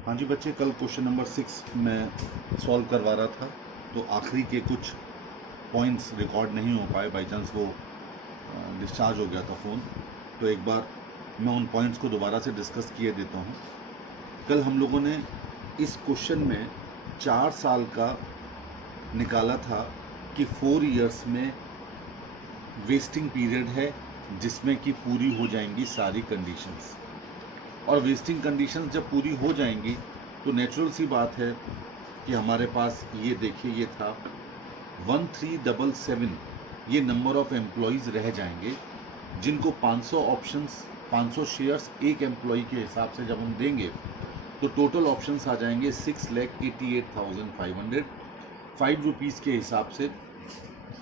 हाँ जी बच्चे, कल क्वेश्चन नंबर 6 मैं सॉल्व करवा रहा था तो आखिरी के कुछ पॉइंट्स रिकॉर्ड नहीं हो पाए, बाई चांस वो डिस्चार्ज हो गया था फ़ोन। तो एक बार मैं उन पॉइंट्स को दोबारा से डिस्कस किए देता हूँ। कल हम लोगों ने इस क्वेश्चन में 4 साल का निकाला था कि 4 इयर्स में वेस्टिंग पीरियड है जिसमें कि पूरी हो जाएंगी सारी कंडीशंस। और वेस्टिंग कंडीशंस जब पूरी हो जाएंगी तो नेचुरल सी बात है कि हमारे पास ये देखिए, ये था 1377, ये नंबर ऑफ एम्प्लॉयज़ रह जाएंगे जिनको 500 ऑप्शंस, 500 शेयर्स एक एम्प्लॉय के हिसाब से जब हम देंगे तो टोटल ऑप्शंस आ जाएंगे 6,88,500। 5 रुपीज़ के हिसाब से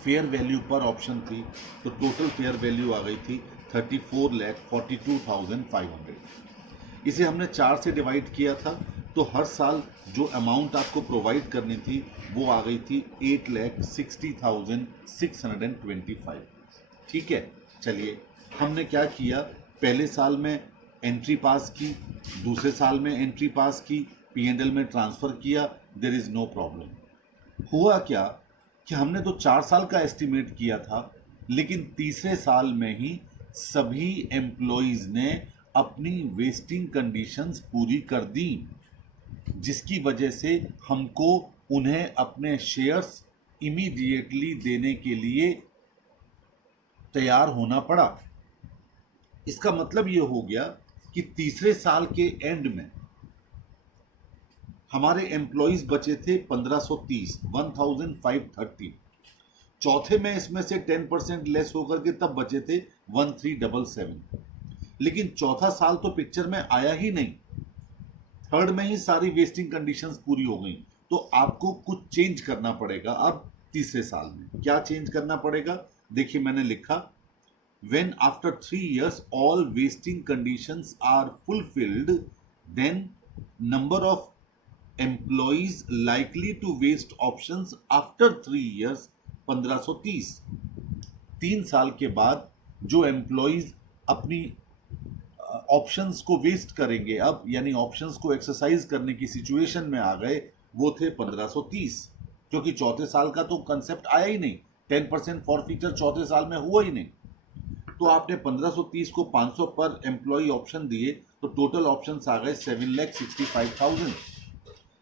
फेयर वैल्यू पर ऑप्शन थी, तो टोटल फेयर वैल्यू आ गई थी 34,42,500। इसे हमने 4 से डिवाइड किया था तो हर साल जो अमाउंट आपको प्रोवाइड करनी थी वो आ गई थी 8,60,625। ठीक है, चलिए हमने क्या किया, पहले साल में एंट्री पास की, दूसरे साल में एंट्री पास की, P&L में ट्रांसफ़र किया, देयर इज़ नो प्रॉब्लम। हुआ क्या कि हमने तो 4 साल का एस्टिमेट किया था, लेकिन तीसरे साल में ही सभी एम्प्लॉयज़ ने अपनी वेस्टिंग कंडीशंस पूरी कर दी, जिसकी वजह से हमको उन्हें अपने शेयर्स इमीडिएटली देने के लिए तैयार होना पड़ा। इसका मतलब ये हो गया कि तीसरे साल के एंड में हमारे एम्प्लॉयज़ बचे थे 1530, 1530। चौथे में इसमें से 10% लेस होकर के तब बचे थे 1377। लेकिन चौथा साल तो पिक्चर में आया ही नहीं, थर्ड में ही सारी वेस्टिंग कंडीशंस पूरी हो गई। तो आपको कुछ चेंज करना पड़ेगा। अब तीसरे साल में क्या चेंज करना पड़ेगा, देखिए मैंने लिखा, when after 3 years all wasting conditions are fulfilled, then number of employees likely to waste options after 3 years 1530। 3 साल के बाद जो एम्प्लॉयज अपनी ऑप्शंस को वेस्ट करेंगे अब, यानी ऑप्शंस को एक्सरसाइज करने की सिचुएशन में आ गए, वो थे 1530। क्योंकि चौथे साल का तो कंसेप्ट आया ही नहीं, 10% फॉर फीचर चौथे साल में हुआ ही नहीं। तो आपने 1530 को 500 पर एम्प्लॉय ऑप्शन दिए तो टोटल ऑप्शंस आ गए 7,65,000।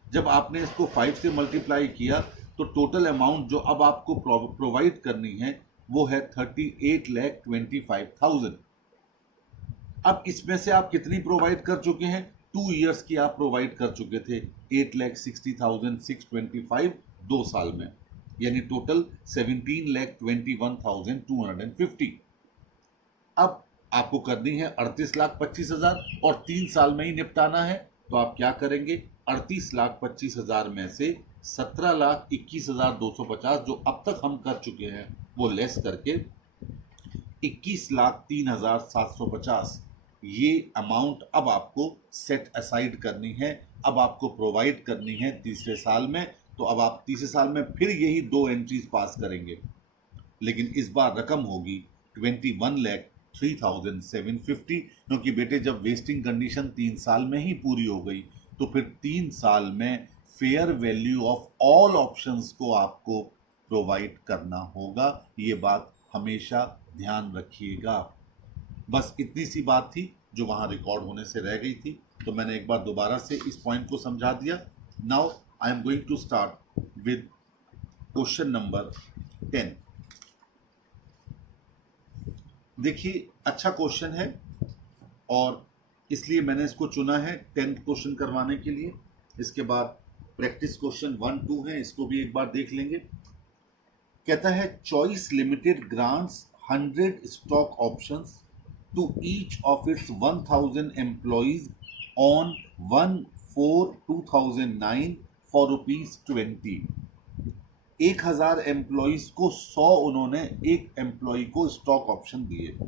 जब आपने इसको 5 से मल्टीप्लाई किया तो टोटल अमाउंट जो अब आपको प्रोवाइड करनी है वो है 38,25,000। अब इसमें से आप कितनी प्रोवाइड कर चुके हैं, 2 इयर्स की आप प्रोवाइड कर चुके थे, 8,60,625 2 साल में, यानी टोटल 17,21,250। अब आपको करनी है 38,25,000 और 3 साल में ही निपटाना है। तो आप क्या करेंगे, 38,25,000 में से 17,21,250 जो अब तक हम कर चुके हैं वो लेस करके 21,03,750 ये अमाउंट अब आपको सेट असाइड करनी है, अब आपको प्रोवाइड करनी है तीसरे साल में। तो अब आप तीसरे साल में फिर यही 2 एंट्रीज पास करेंगे, लेकिन इस बार रकम होगी 21,03,750। क्योंकि बेटे जब वेस्टिंग कंडीशन 3 साल में ही पूरी हो गई तो फिर 3 साल में fair value of all options को आपको प्रोवाइड करना होगा। ये बात हमेशा ध्यान रखिएगा। बस इतनी सी बात थी जो वहाँ रिकॉर्ड होने से रह गई थी, तो मैंने एक बार दोबारा से इस पॉइंट को समझा दिया। Now I am going to start with question number 10। देखिए अच्छा क्वेश्चन है और इसलिए मैंने इसको चुना है 10th क्वेश्चन करवाने के लिए। इसके बाद प्रैक्टिस क्वेश्चन 1, 2 है, इसको भी एक बार देख लेंगे। कहता है choice limited grants 100 stock options to each of its 1,000 employees on 1/4/2009 for ₹20। 1,000 employees को 100 उन्होंने एक एम्प्लॉय को स्टॉक ऑप्शन दिए,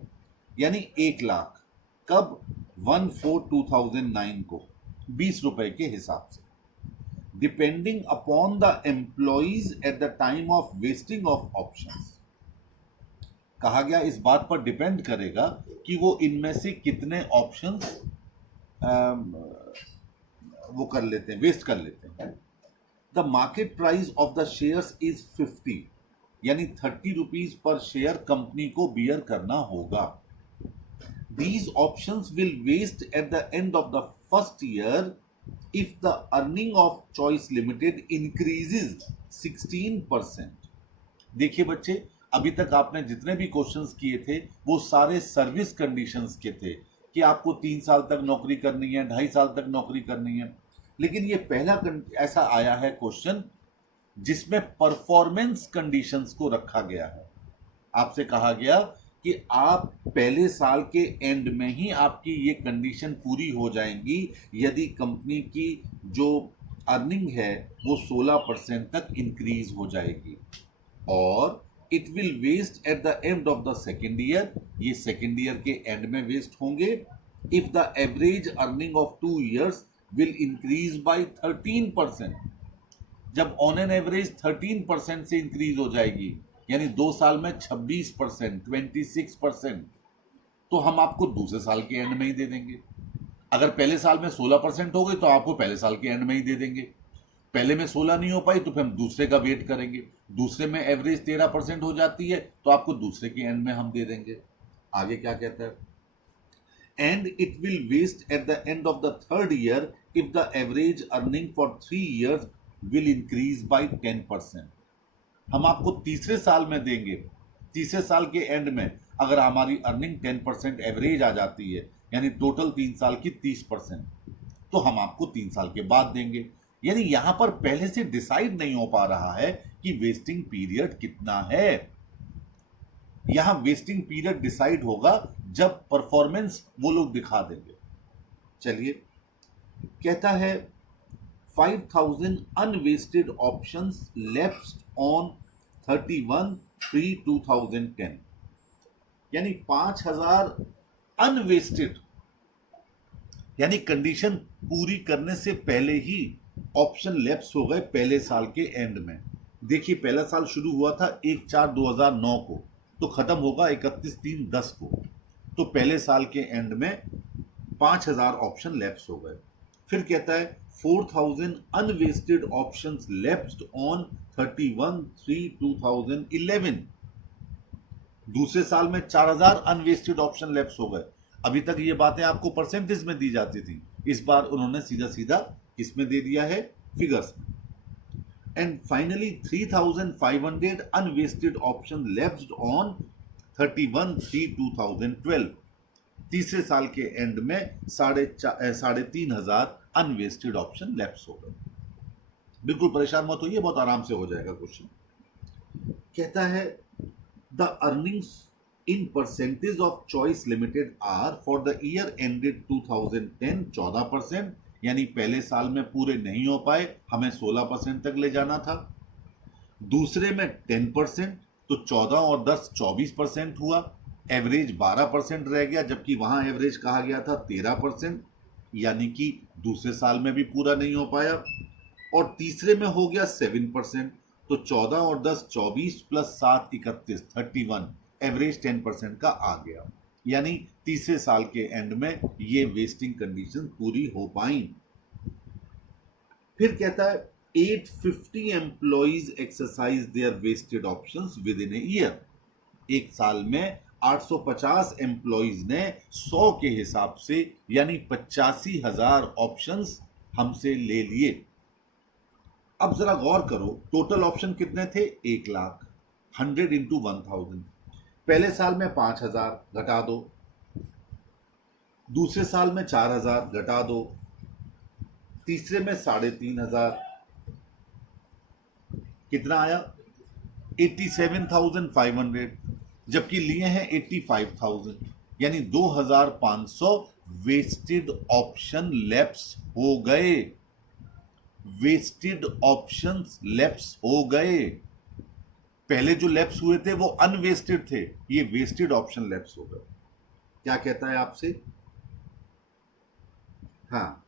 यानी 1,00,000। कब, 1/4/2009 को 20 रुपए के हिसाब से। Depending upon the employees at the time of wasting of options, कहा गया इस बात पर डिपेंड करेगा कि वो इनमें से कितने ऑप्शंस वो कर लेते हैं, वेस्ट कर लेते हैं। The market price of the shares is 50, यानी 30 रुपीज पर शेयर कंपनी को बियर करना होगा। These options will waste at the end of the first year if the earning of choice limited increases 16%। देखिए बच्चे, अभी तक आपने जितने भी क्वेश्चंस किए थे वो सारे सर्विस कंडीशंस के थे कि आपको 3 साल तक नौकरी करनी है, 2.5 साल तक नौकरी करनी है। लेकिन ये पहला ऐसा आया है क्वेश्चन जिसमें परफॉर्मेंस कंडीशंस को रखा गया है। आपसे कहा गया कि आप पहले साल के एंड में ही आपकी ये कंडीशन पूरी हो जाएंगी यदि कंपनी की जो अर्निंग है वो 16% तक इंक्रीज हो जाएगी, और it will vest at the end of the second year, ये सेकेंड ईयर के एंड में वेस्ट होंगे। If the average earning of 2 years will increase by 13%, जब ऑन एन एवरेज 13% से इंक्रीज हो जाएगी, यानी 2 साल में 26%, 26%, तो हम आपको दूसरे साल के एंड में ही दे देंगे। अगर पहले साल में 16% हो गई तो आपको पहले साल के एंड में ही दे देंगे। पहले में 16 नहीं हो पाई तो फिर हम दूसरे का वेट करेंगे। दूसरे में एवरेज 13% हो जाती है तो आपको दूसरे के एंड में हम दे देंगे। आगे क्या कहता है? And it will vest at the end of the third year if the average earning for 3 years will increase by 10%। हम आपको तीसरे साल में देंगे। तीसरे साल के एंड में अगर हमारी अर्निंग 10% एवरेज आ जाती है, यानी टोटल 3 साल की 30%, तो हम आपको 3 साल के बाद देंगे। यानी यहां पर पहले से डिसाइड नहीं हो पा रहा है कि वेस्टिंग पीरियड कितना है। यहां वेस्टिंग पीरियड डिसाइड होगा जब परफॉर्मेंस वो लोग दिखा देंगे। चलिए, कहता है 5000 unwasted options lapsed on 31/3/2010, यानी 5000 अनवेस्टेड, यानी कंडीशन पूरी करने से पहले ही ऑप्शन लैप्स हो गए पहले साल के एंड में। देखिए, पहला साल शुरू हुआ था 1/4/2009 को, तो खत्म होगा 31/3/10 को, तो पहले साल के एंड में 5000 ऑप्शन लैप्स हो गए। फिर कहता है 4000 अनवेस्टेड ऑप्शंस लेफ्ट ऑन 31/3/2011। दूसरे साल में 4000 अनवेस्टेड ऑप्शन लेफ्ट हो गए। अभी तक ये बातें आपको परसेंटेज में दी जाती थी, इस बार उन्होंने सीधा सीधा इसमें दे दिया है, फिगर्स में। And finally 3500 unvested option left on 31/3/2012। तीसरे साल के एंड में 3500 अनवेस्टेड ऑप्शन लैप्स हो गए। बिल्कुल परेशान मत होइए, बहुत आराम से हो जाएगा क्वेश्चन। कहता है the earnings in percentage of choice limited are for the year ended 2010 14%, यानी पहले साल में पूरे नहीं हो पाए, हमें 16% तक ले जाना था। दूसरे में 10%, तो 14 और 10 24% हुआ। एवरेज 12% रह गया, जबकि वहां एवरेज कहा गया था 13%, यानी कि दूसरे साल में भी पूरा नहीं हो पाया। और तीसरे में हो गया 7%, तो 14 और 10 24 प्लस 7 31 31, एवरेज 10% का आ गया। यानी तीसरे साल के एंड में ये वेस्टिंग कंडीशन पूरी हो पाई। फिर कहता है 850 employees exercise their vested options within a year. एक साल में 850 एम्प्लॉइज ने 100 के हिसाब से, यानी 85,000 ऑप्शंस हमसे ले लिए। अब जरा गौर करो, टोटल ऑप्शन कितने थे? 1 लाख। 100 इंटू 1000। पहले साल में 5000 घटा दो, दूसरे साल में 4000 घटा दो, तीसरे में 3500, कितना आया? 87,500, जबकि लिए हैं 85,000, यानी 2500 वेस्टेड ऑप्शन लैप्स हो गए। वेस्टेड ऑप्शंस लैप्स हो गए। पहले जो लैप्स हुए थे वो अनवेस्टेड थे, ये वेस्टेड ऑप्शन लैप्स हो गए। क्या कहता है आपसे? हाँ,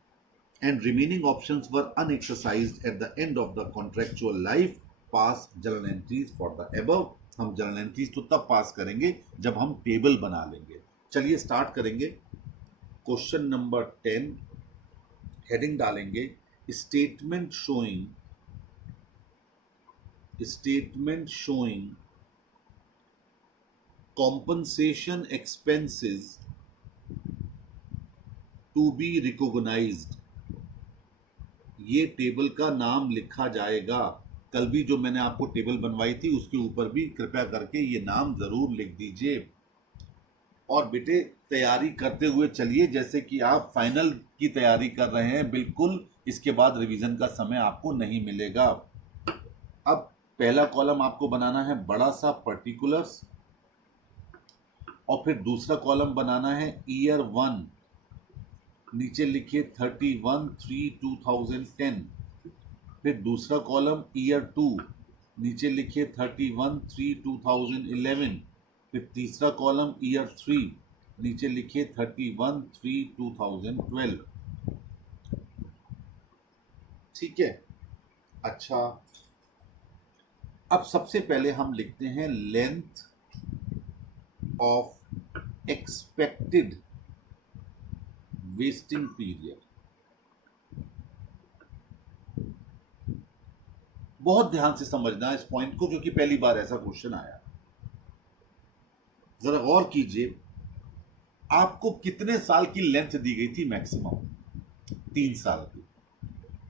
and remaining options were unexercised at the end of the contractual life, pass journal entries for the above. हम जर्नल एंट्रीज तो तब पास करेंगे जब हम टेबल बना लेंगे। चलिए स्टार्ट करेंगे। क्वेश्चन नंबर 10 हेडिंग डालेंगे statement showing compensation expenses to be recognised. ये टेबल का नाम लिखा जाएगा। कल भी जो मैंने आपको टेबल बनवाई थी उसके ऊपर भी कृपया करके ये नाम जरूर लिख दीजिए। और बेटे तैयारी करते हुए चलिए जैसे कि आप फाइनल की तैयारी कर रहे हैं। बिल्कुल इसके बाद रिवीजन का समय आपको नहीं मिलेगा। अब पहला कॉलम आपको बनाना है बड़ा सा पर्टिकुलर्स, और फिर दूसरा कॉलम बनाना है ईयर 1। नीचे लिखिए 31/3/2010। फिर दूसरा कॉलम ईयर 2, नीचे लिखिए 31/3/2011। फिर तीसरा कॉलम ईयर 3, नीचे लिखिए 31/3/2012। ठीक है। अच्छा, अब सबसे पहले हम लिखते हैं length of expected vesting period. बहुत ध्यान से समझना इस पॉइंट को, क्योंकि पहली बार ऐसा क्वेश्चन आया। जरा गौर कीजिए, आपको कितने साल की लेंथ दी गई थी मैक्सिमम? 3 साल की,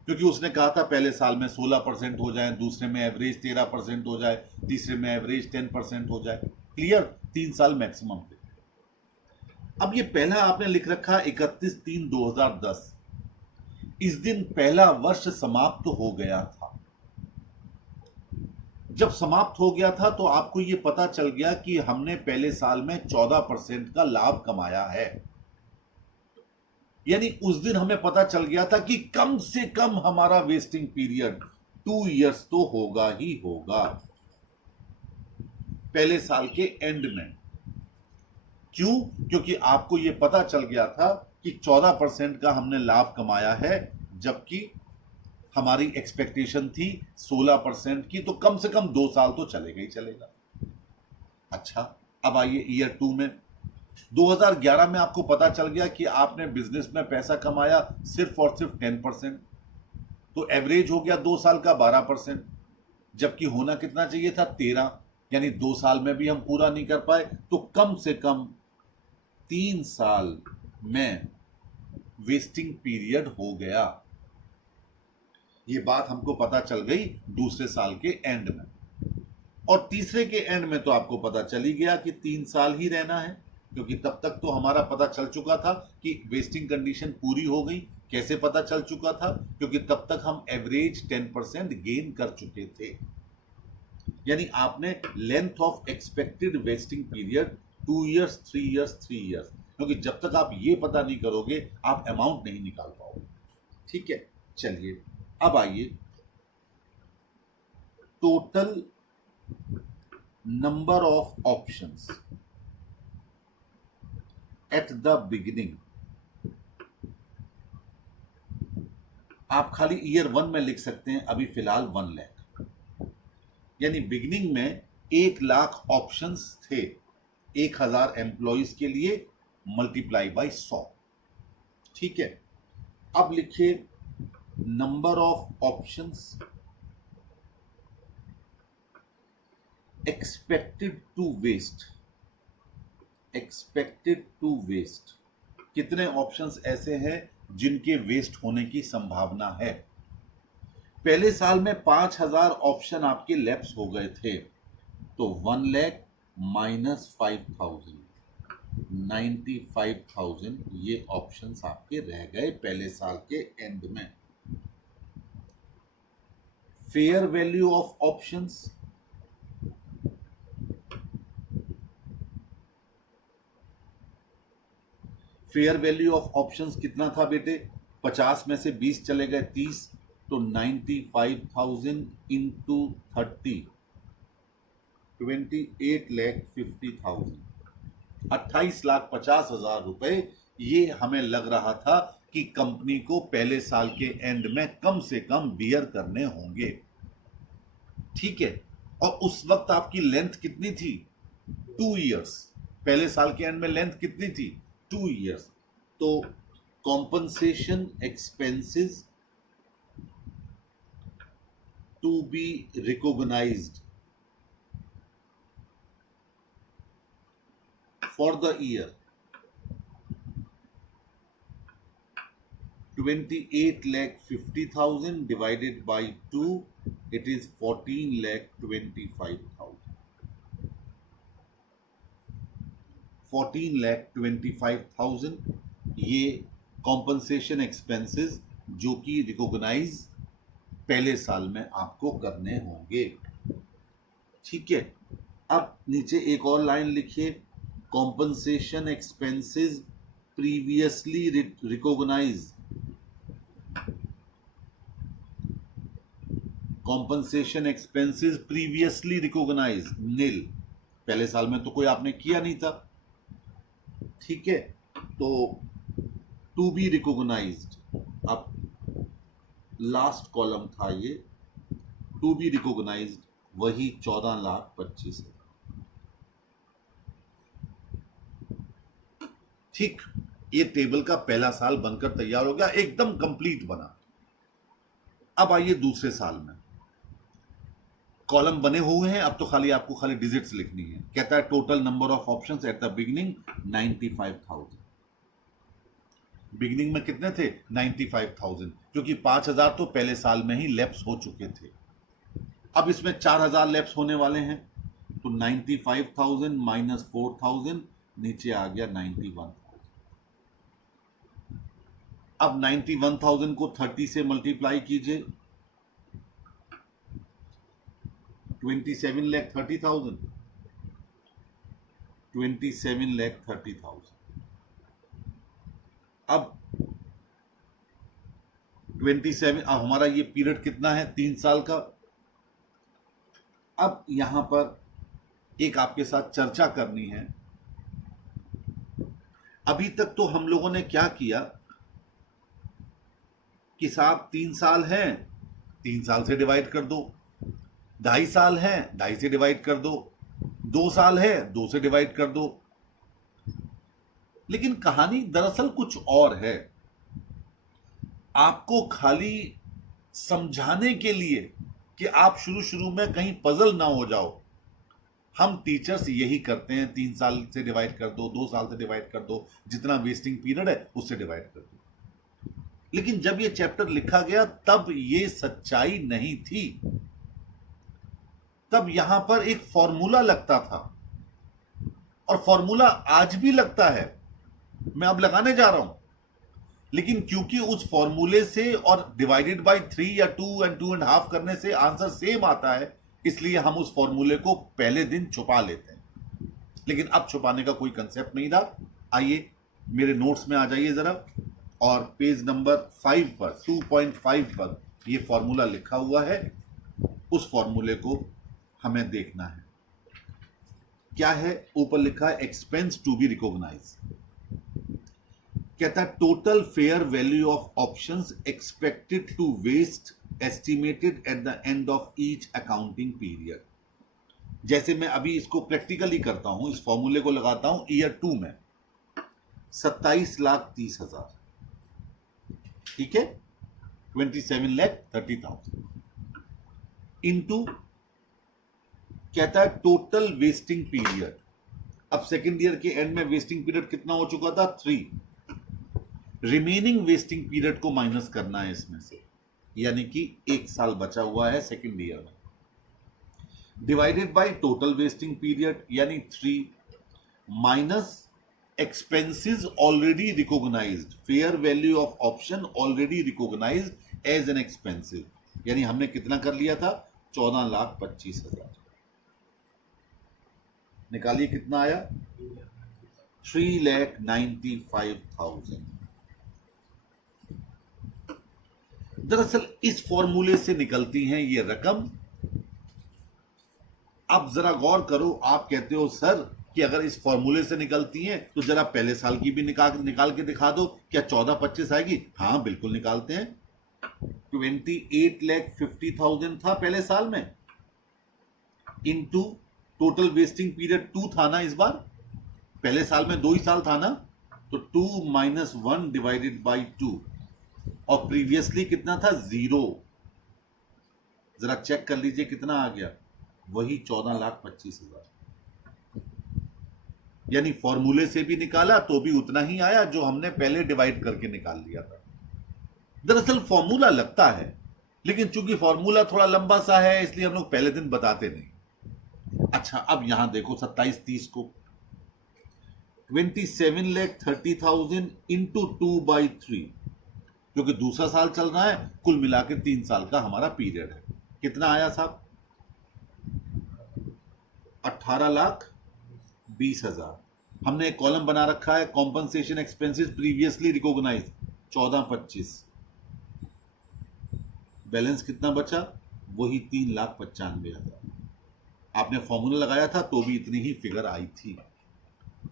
क्योंकि उसने कहा था पहले साल में 16% हो जाए, दूसरे में एवरेज 13% हो जाए, तीसरे में एवरेज 10% हो जाए। क्लियर? 3 साल मैक्सिमम पे। अब ये पहला आपने लिख रखा 31/3/2010। इस दिन पहला वर्ष समाप्त हो गया था। जब समाप्त हो गया था तो आपको यह पता चल गया कि हमने पहले साल में 14% का लाभ कमाया है। यानी उस दिन हमें पता चल गया था कि कम से कम हमारा वेस्टिंग पीरियड 2 इयर्स तो होगा ही होगा पहले साल के एंड में। क्यों? क्योंकि आपको यह पता चल गया था कि 14% का हमने लाभ कमाया है, जबकि हमारी एक्सपेक्टेशन थी 16% की, तो कम से कम 2 साल तो चलेगा ही चलेगा। अच्छा, अब आइए ईयर 2 में। 2011 में आपको पता चल गया कि आपने बिजनेस में पैसा कमाया सिर्फ और सिर्फ 10%, तो एवरेज हो गया 2 साल का 12%, जबकि होना कितना चाहिए था? 13। यानी 2 साल में भी हम पूरा नहीं कर पाए, तो कम से कम 3 साल में वेस्टिंग पीरियड हो गया। ये बात हमको पता चल गई दूसरे साल के एंड में। और तीसरे के एंड में तो आपको पता चल ही गया कि 3 साल ही रहना है, क्योंकि तब तक तो हमारा पता चल चुका था कि वेस्टिंग कंडीशन पूरी हो गई। कैसे पता चल चुका था? क्योंकि तब तक हम एवरेज 10% गेन कर चुके थे। यानी आपने length of expected vesting period 2 years, 3 years, 3 years, क्योंकि जब तक आप ये पता नहीं करोगे आप अमाउंट नहीं निकाल पाओगे। ठीक है, चलिए अब आइए total number of options at the beginning. आप खाली ईयर 1 में लिख सकते हैं, अभी फिलहाल 1 लाख। यानी बिगिनिंग में 1 लाख ऑप्शंस थे 1000 एम्प्लॉइज के लिए, मल्टीप्लाई बाय 100। ठीक है, अब लिखिए number of options expected to vest. कितने ऑप्शंस ऐसे हैं जिनके वेस्ट होने की संभावना है? पहले साल में 5000 ऑप्शन आपके लैप्स हो गए थे, तो 1 लाख माइनस 5000, 95,000 ये ऑप्शंस आपके रह गए पहले साल के एंड में। Fair value of options, fair value of options कितना था बेटे? 50 में से 20 चले गए 30, तो 95,000 इंटू 30, 28,50,000, 28,50,000 रुपए। ये हमें लग रहा था कि कंपनी को पहले साल के एंड में कम से कम बियर करने होंगे। ठीक है, और उस वक्त आपकी लेंथ कितनी थी? 2 इयर्स। पहले साल के एंड में लेंथ कितनी थी? 2 इयर्स। तो compensation expenses to be recognized for the year 28,50,000 divided by 2, it is 14,25,000. 14,25,000 ये कॉम्पनसेशन एक्सपेंसेस जो कि रिकॉग्नाइज पहले साल में आपको करने होंगे। ठीक है, अब नीचे एक और लाइन लिखिए, compensation expenses previously recognise, compensation expenses previously recognise nil, पहले साल में तो कोई आपने किया नहीं था। ठीक है, तो टू बी रिकॉग्नाइज्ड, अब लास्ट कॉलम था ये, टू बी रिकॉग्नाइज्ड वही 14,25,000। ठीक, ये टेबल का पहला साल बनकर तैयार हो गया, एकदम कंप्लीट बना। अब आइए दूसरे साल में, कॉलम बने हुए हैं, अब तो खाली आपको खाली डिजिट्स लिखनी है। कहता है total number of options at the beginning 95,000। Beginning में कितने थे? 95,000, क्योंकि 5,000 तो पहले साल में ही लैप्स हो चुके थे। अब इसमें 4,000 लैप्स होने वाले हैं, तो 95,000 माइनस 4,000 नीचे आ गया 91,000। अब 91,000 को 30 से मल्टीप्लाई कीजिए, 27,30,000, 27,30,000। अब 27, अब हमारा ये पीरियड कितना है? 3 साल का। अब यहां पर एक आपके साथ चर्चा करनी है। अभी तक तो हम लोगों ने क्या किया कि साहब 3 साल हैं, 3 साल से डिवाइड कर दो, 2.5 साल हैं, 2.5 से डिवाइड कर दो, 2 साल है, 2 से डिवाइड कर दो। लेकिन कहानी दरअसल कुछ और है। आपको खाली समझाने के लिए कि आप शुरू शुरू में कहीं पजल ना हो जाओ, हम टीचर्स यही करते हैं, 3 साल से डिवाइड कर दो, 2 साल से डिवाइड कर दो, जितना वेस्टिंग पीरियड है उससे डिवाइड कर दो। लेकिन जब ये चैप्टर लिखा गया तब ये सच्चाई नहीं थी। तब यहां पर एक फॉर्मूला लगता था, और फॉर्मूला आज भी लगता है, मैं अब लगाने जा रहा हूं। लेकिन क्योंकि उस फॉर्मूले से और डिवाइडेड बाय 3 या 2 और 2.5 करने से आंसर सेम आता है, इसलिए हम उस फॉर्मूले को पहले दिन छुपा लेते हैं। लेकिन अब छुपाने का कोई कंसेप्ट नहीं रहा। आइए मेरे नोट्स में आ जाइए जरा, और पेज नंबर 5 पर 2.5 पर ये फॉर्मूला लिखा हुआ है। उस फॉर्मूले को हमें देखना है। क्या है? ऊपर लिखा है एक्सपेंस टू बी रिकॉग्नाइज। कहता है total fair value of options expected to vest estimated at the end of each accounting period. जैसे मैं अभी इसको प्रैक्टिकली करता हूं, इस फॉर्मूले को लगाता हूं ईयर 2 में 27,30,000। ठीक है, 27,30,000 इंटू कहता है टोटल वेस्टिंग पीरियड। अब सेकेंड ईयर के एंड में वेस्टिंग पीरियड कितना हो चुका था? 3। रिमेनिंग वेस्टिंग पीरियड को माइनस करना है इसमें से, यानी कि 1 साल बचा हुआ है सेकेंड ईयर में, divided by total vesting period यानी 3 minus expenses already recognized, fair value of option already recognized as an expensive, यानी हमने कितना कर लिया था? 14,25,000। निकालिए कितना आया? 3,95,000। दरअसल इस फॉर्मूले से निकलती हैं ये रकम। अब जरा गौर करो, आप कहते हो सर कि अगर इस फॉर्मूले से निकलती हैं तो जरा पहले साल की भी निकाल के दिखा दो, क्या 14,25 आएगी? हाँ बिल्कुल निकालते हैं। 28,50,000 था पहले साल में, इनटू टोटल वेस्टिंग पीरियड 2 था ना, इस बार पहले साल में 2 ही साल था ना, तो 2 माइनस 1 डिवाइडेड बाई 2, और प्रीवियसली कितना था 0। जरा चेक कर लीजिए कितना आ गया, वही 14,25,000। यानी फॉर्मूले से भी निकाला तो भी उतना ही आया जो हमने पहले डिवाइड करके निकाल लिया था। दरअसल फॉर्मूला लगता है, लेकिन चूंकि फॉर्मूला थोड़ा लंबा सा है इसलिए हम लोग पहले दिन बताते नहीं। अच्छा, अब यहां देखो 27-30 को 27,30,000 इंटू 2/3, क्योंकि दूसरा साल चल रहा है, कुल मिलाकर 3 साल का हमारा पीरियड है। कितना आया साहब? 18,20,000। हमने एक कॉलम बना रखा है, compensation expenses previously recognise 14,25। Balance कितना बचा? वही 3,95,000। आपने फॉर्मूला लगाया था तो भी इतनी ही फिगर आई थी।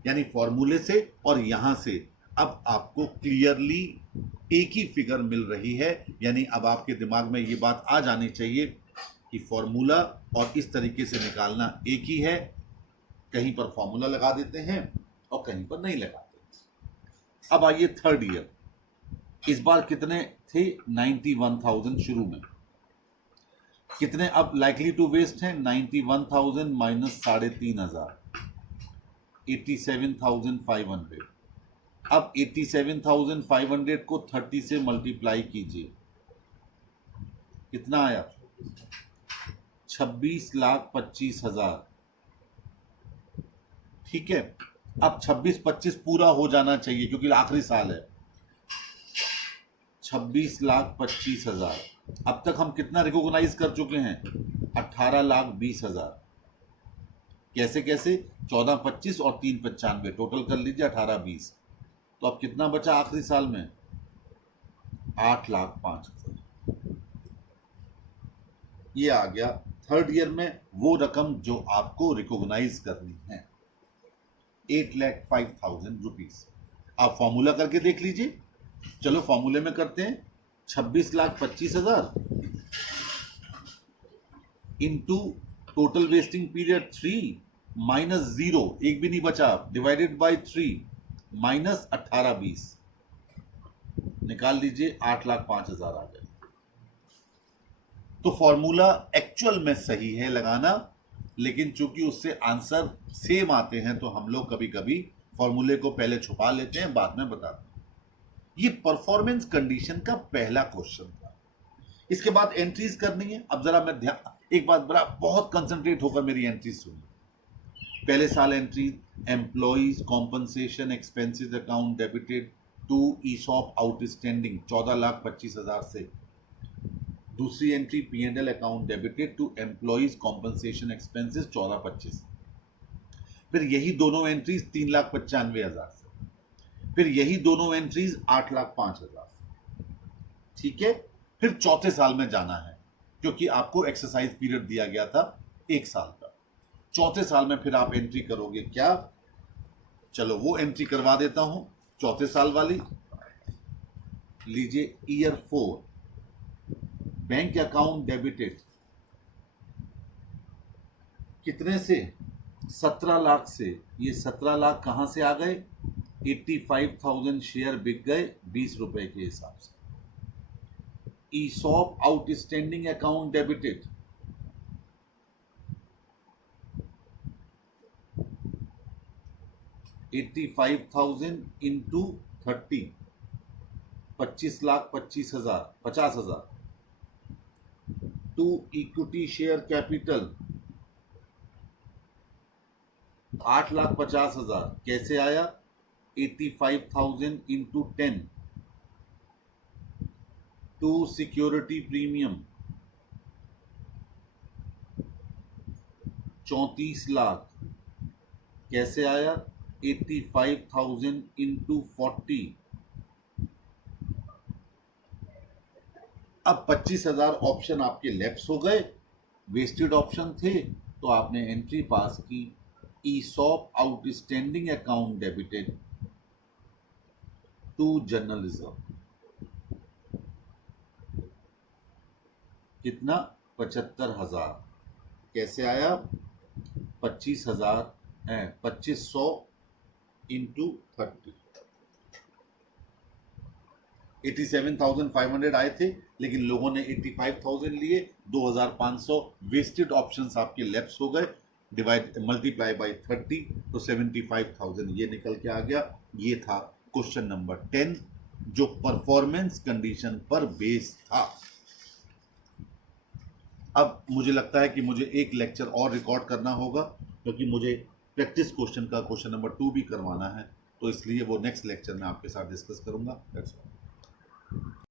यानी फॉर्मूले से और यहां से अब आपको क्लियरली एक ही फिगर मिल रही है। यानी अब आपके दिमाग में ये बात आ जानी चाहिए कि फॉर्मूला और इस तरीके से निकालना एक ही है। कहीं पर फॉर्मूला लगा देते हैं और कहीं पर नहीं लगाते। अब आइए थर्ड ईयर। इस बार कितने थे? 91,000 शुरू में। कितने अब लाइकली टू वेस्ट हैं? 91,000 माइनस 3,500, 87,500। अब 87,500 को 30 से मल्टीप्लाई कीजिए, कितना आया? 26,25,000। ठीक है, अब 26-25 पूरा हो जाना चाहिए क्योंकि आखिरी साल है। 26,25,000। अब तक हम कितना रिकॉग्नाइज कर चुके हैं? 18,20,000। कैसे कैसे? 14,25 और 3,95, टोटल कर लीजिए 18,20। तो अब कितना बचा आखिरी साल में? 8,05,000। ये आ गया थर्ड ईयर में वो रकम जो आपको रिकॉग्नाइज करनी है, 8,05,000 रुपीज। आप फॉर्मूला करके देख लीजिए। चलो फॉर्मूले में करते हैं। 26,25,000 into total vesting period 3 minus 0, एक भी नहीं बचा, डिवाइडेड बाय 3 माइनस 18,20, निकाल लीजिए 8,05,000 आ गए। तो फॉर्मूला एक्चुअल में सही है लगाना, लेकिन चूंकि उससे आंसर सेम आते हैं तो हम लोग कभी कभी फॉर्मूले को पहले छुपा लेते हैं, बाद में बताते हैं। ये परफॉर्मेंस कंडीशन का पहला क्वेश्चन था। इसके बाद एंट्रीज करनी है। अब जरा मैं एक बात बड़ा बहुत कंसंट्रेट होकर मेरी एंट्रीज सुनिए। पहले साल entry, employees compensation expenses account debited to ESOP outstanding 14,25,000 से। दूसरी entry P&L account debited to employees compensation expenses 14,25। फिर यही दोनों एंट्रीज 3,95,000 से। फिर यही दोनों एंट्रीज 8,05,000 से। ठीक है, फिर चौथे साल में जाना है क्योंकि आपको एक्सरसाइज पीरियड दिया गया था 1 साल का। चौथे साल में फिर आप एंट्री करोगे क्या? चलो वो एंट्री करवा देता हूं, चौथे साल वाली लीजिए। ईयर 4, बैंक अकाउंट डेबिटेड कितने से? 17 लाख से। ये 17 लाख कहां से आ गए? 85,000 शेयर बिक गए 20 रुपए के हिसाब से। ESOP outstanding account debited 85,000 into 30, 25,25,000, 50,000। To equity share capital 8,50,000। कैसे आया? 85,000 into 10। To security premium 34 lakh. कैसे आया? 85,000 इंटू 40। अब 25,000 ऑप्शन आपके लैप्स हो गए, वेस्टेड ऑप्शन थे, तो आपने एंट्री पास की। ESOP outstanding account debited to general reserve कितना? 75,000। कैसे आया? 25,000 2500 इंटू 30। 87,500 आए थे, लेकिन लोगों ने 85,000 लिए, 2,500 वेस्टेड ऑप्शंस आपके लेफ्ट हो गए, डिवाइड मल्टीप्लाई बाय 30 तो 75,000 ये निकल के आ गया। ये था क्वेश्चन नंबर 10 जो परफॉर्मेंस कंडीशन पर बेस था। अब मुझे लगता है कि मुझे एक लेक्चर और रिकॉर्ड करना होगा, क्योंकि मुझे प्रैक्टिस क्वेश्चन का क्वेश्चन नंबर 2 भी करवाना है, तो इसलिए वो नेक्स्ट लेक्चर में आपके साथ डिस्कस करूंगा।